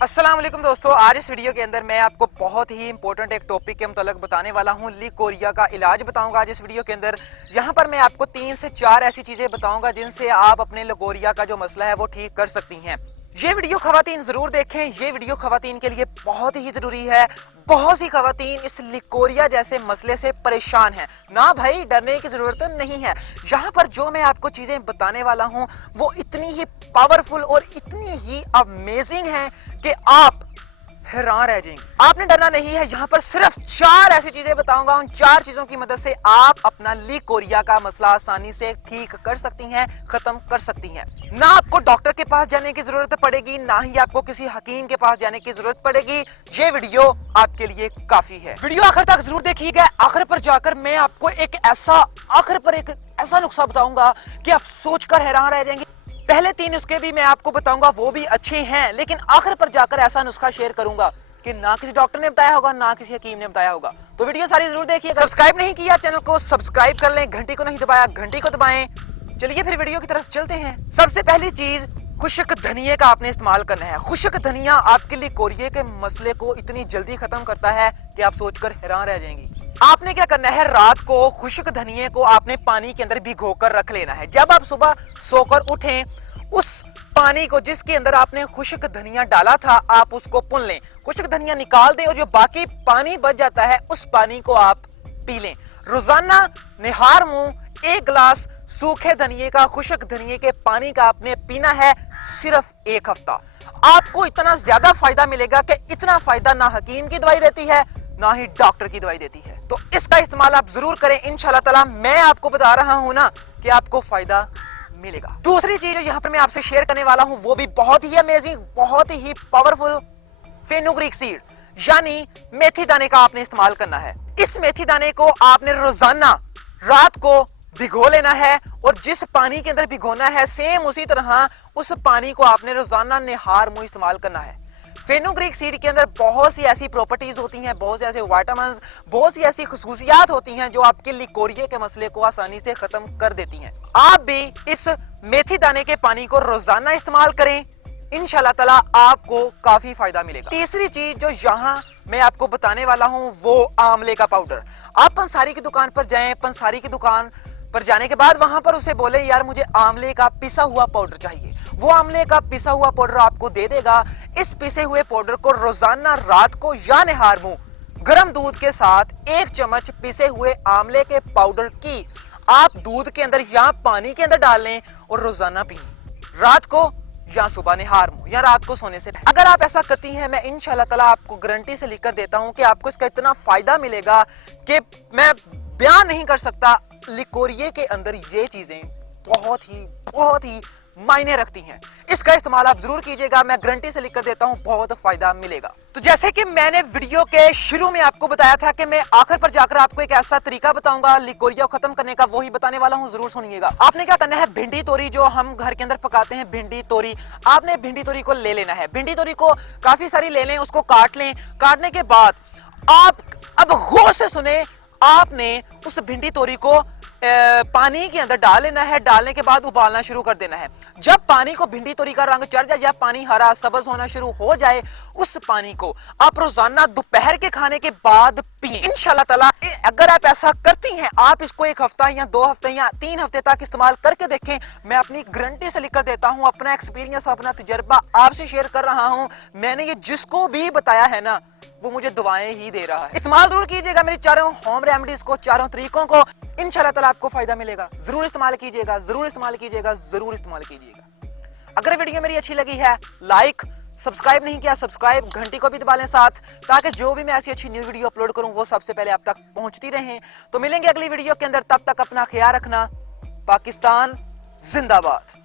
अस्सलाम वालेकुम दोस्तों, आज इस वीडियो के अंदर मैं आपको बहुत ही इंपॉर्टेंट एक टॉपिक के मुतालिक बताने वाला हूं। लिकोरिया का इलाज बताऊंगा आज इस वीडियो के अंदर। यहां पर मैं आपको 3 से 4 ऐसी चीजें बताऊंगा जिनसे आप अपने लिकोरिया का जो मसला है वो ठीक कर सकती हैं। ये वीडियो खवातीन जरूर देखें, ये वीडियो खवातीन के लिए बहुत ही जरूरी है। बहुत सी खवातीन इस लिकोरिया जैसे मसले से परेशान हैं। ना भाई, डरने की जरूरत नहीं है। यहाँ पर जो मैं आपको चीजें बताने वाला हूँ वो इतनी ही पावरफुल और इतनी ही अमेजिंग है कि आप हैरान रह जाएंगे। आपने डरना नहीं है। यहाँ पर सिर्फ 4 ऐसी चीजें बताऊंगा, उन 4 चीजों की मदद से आप अपना लिकोरिया का मसला आसानी से ठीक कर सकती हैं, खत्म कर सकती हैं। ना आपको डॉक्टर के पास जाने की जरूरत पड़ेगी, ना ही आपको किसी हकीम के पास जाने की जरूरत पड़ेगी। ये वीडियो आपके लिए काफी है। वीडियो आखिर तक जरूर देखिएगा। आखिर पर जाकर मैं आपको एक ऐसा नुस्खा बताऊंगा कि आप सोचकर हैरान रह जाएंगे। पहले 3 नुस्खे भी मैं आपको बताऊंगा, वो भी अच्छे हैं, लेकिन आखिर पर जाकर ऐसा नुस्खा शेयर करूंगा कि ना किसी डॉक्टर ने बताया होगा, ना किसी हकीम ने बताया होगा। तो वीडियो सारी जरूर देखिए। सब्सक्राइब नहीं किया चैनल को सब्सक्राइब कर लें, घंटी को नहीं दबाया घंटी को दबाएं। चलिए फिर वीडियो की तरफ चलते हैं। सबसे पहली चीज, खुश्क धनिया का आपने इस्तेमाल करना है। खुश्क धनिया आपके लिकोरिया के मसले को इतनी जल्दी खत्म करता है कि आप सोचकर हैरान रह जाएंगी। आपने क्या करना है, रात को खुश्क धनिया को आपने पानी के अंदर भिगोकर रख लेना है। जब आप सुबह सोकर उठें, उस पानी को जिसके अंदर आपने खुश्क धनिया डाला था आप उसको पुन लें। खुश्क धनिया निकाल दें और जो बाकी पानी बच जाता है उस पानी को आप पी लें। रोजाना निहार मुंह 1 गिलास सूखे धनिये का, खुश्क धनिये के पानी का आपने पीना है सिर्फ 1 हफ्ता। आपको इतना ज्यादा फायदा मिलेगा कि इतना फायदा ना हकीम की दवाई देती है ना ही डॉक्टर की दवाई देती है। तो इसका इस्तेमाल आप जरूर करें। इंशाल्लाह ताला मैं आपको बता रहा हूं ना कि आपको फायदा मिलेगा। दूसरी चीज जो यहाँ पर मैं आपसे शेयर करने वाला हूं वो भी बहुत ही अमेजिंग, बहुत ही पावरफुल, फेनुग्रीक सीड यानी मेथी दाने का आपने इस्तेमाल करना है। इस मेथी दाने को आपने रोजाना रात को भिगो लेना है और जिस पानी के अंदर भिगोना है सेम उसी तरह उस पानी को आपने रोजाना निहार मुंह इस्तेमाल करना है। फेनुग्रीक सीड के अंदर बहुत सी ऐसी प्रॉपर्टीज होती हैं, बहुत से ऐसे विटामिन, बहुत सी ऐसी खुसूसियात होती हैं जो आपके लिकोरिया के मसले को आसानी से खत्म कर देती हैं। आप भी इस मेथी दाने के पानी को रोजाना इस्तेमाल करें, इंशाल्लाह ताला आपको काफी फायदा मिलेगा। तीसरी चीज जो यहाँ मैं आपको बताने वाला हूँ वो आंवले का पाउडर। आप पंसारी की दुकान पर जाएं, पंसारी की दुकान पर जाने के बाद वहां पर उसे बोले यार मुझे आंवले का पिसा हुआ पाउडर चाहिए, वो आंवले का पिसा हुआ पाउडर आपको दे देगा। इस पिसे हुए पाउडर को रोजाना रात को या निहार मुंह गर्म दूध के साथ 1 चम्मच पिसे हुए आंवले के पाउडर की आप दूध के अंदर या पानी के अंदर डाल लें और रोजाना पिए, रात को या सुबह निहार मुंह या रात को सोने से। अगर आप ऐसा करती हैं, मैं इंशाल्लाह ताला आपको गारंटी से लिखकर देता हूं कि आपको इसका इतना फायदा मिलेगा कि मैं बयान नहीं कर सकता। लिकोरिया के अंदर ये चीजें बहुत ही मायने रखती हैं। इसका इस्तेमाल आप जरूर कीजिएगा, मैं गारंटी से लिखकर देता हूं बहुत फायदा मिलेगा। तो जैसे कि मैंने वीडियो के शुरू में आपको बताया था कि मैं आखिर पर जाकर आपको एक ऐसा तरीका बताऊंगा लिकोरिया को खत्म करने का, वही बताने वाला हूं, जरूर सुनिएगा। आपने क्या करना है, भिंडी तोरी जो हम घर के अंदर पकाते हैं, भिंडी तोरी, आपने भिंडी तोरी को ले लेना है। भिंडी तोरी को काफी सारी ले लें, उसको काट लें। काटने के बाद आप अब गौर से सुने, आपने उस भिंडी तोरी को पानी के अंदर डाल लेना है। डालने के बाद उबालना शुरू कर देना है। जब पानी को भिंडी तोरी का रंग चढ़ जाए या पानी हरा सब्ज होना शुरू हो जाए, उस पानी को आप रोजाना दोपहर के खाने के बाद पिए। इंशाल्लाह ताला अगर आप ऐसा करती हैं, आप इसको 1 हफ्ता या 2 हफ्ते या 3 हफ्ते तक इस्तेमाल करके देखें। मैं अपनी गारंटी से लिखकर देता हूं, अपना एक्सपीरियंस, अपना तजुर्बा आपसे शेयर कर रहा हूं। मैंने ये जिसको भी बताया है ना वो मुझे दुआएं ही दे रहा है। इस्तेमाल जरूर कीजिएगा मेरी 4 होम रेमेडीज को, 4 तरीकों को, इंशाल्लाह ताला आपको फायदा मिलेगा। जरूर इस्तेमाल कीजिएगा, जरूर इस्तेमाल कीजिएगा, जरूर इस्तेमाल कीजिएगा। अगर वीडियो मेरी अच्छी लगी है, लाइक, सब्सक्राइब नहीं किया सब्सक्राइब, घंटी को भी दबा लें साथ, ताकि जो भी मैं ऐसी अच्छी न्यू वीडियो अपलोड करूं वो सबसे पहले आप तक पहुंचती रहें। तो मिलेंगे अगली वीडियो के अंदर, तब तक अपना ख्याल रखना। पाकिस्तान जिंदाबाद।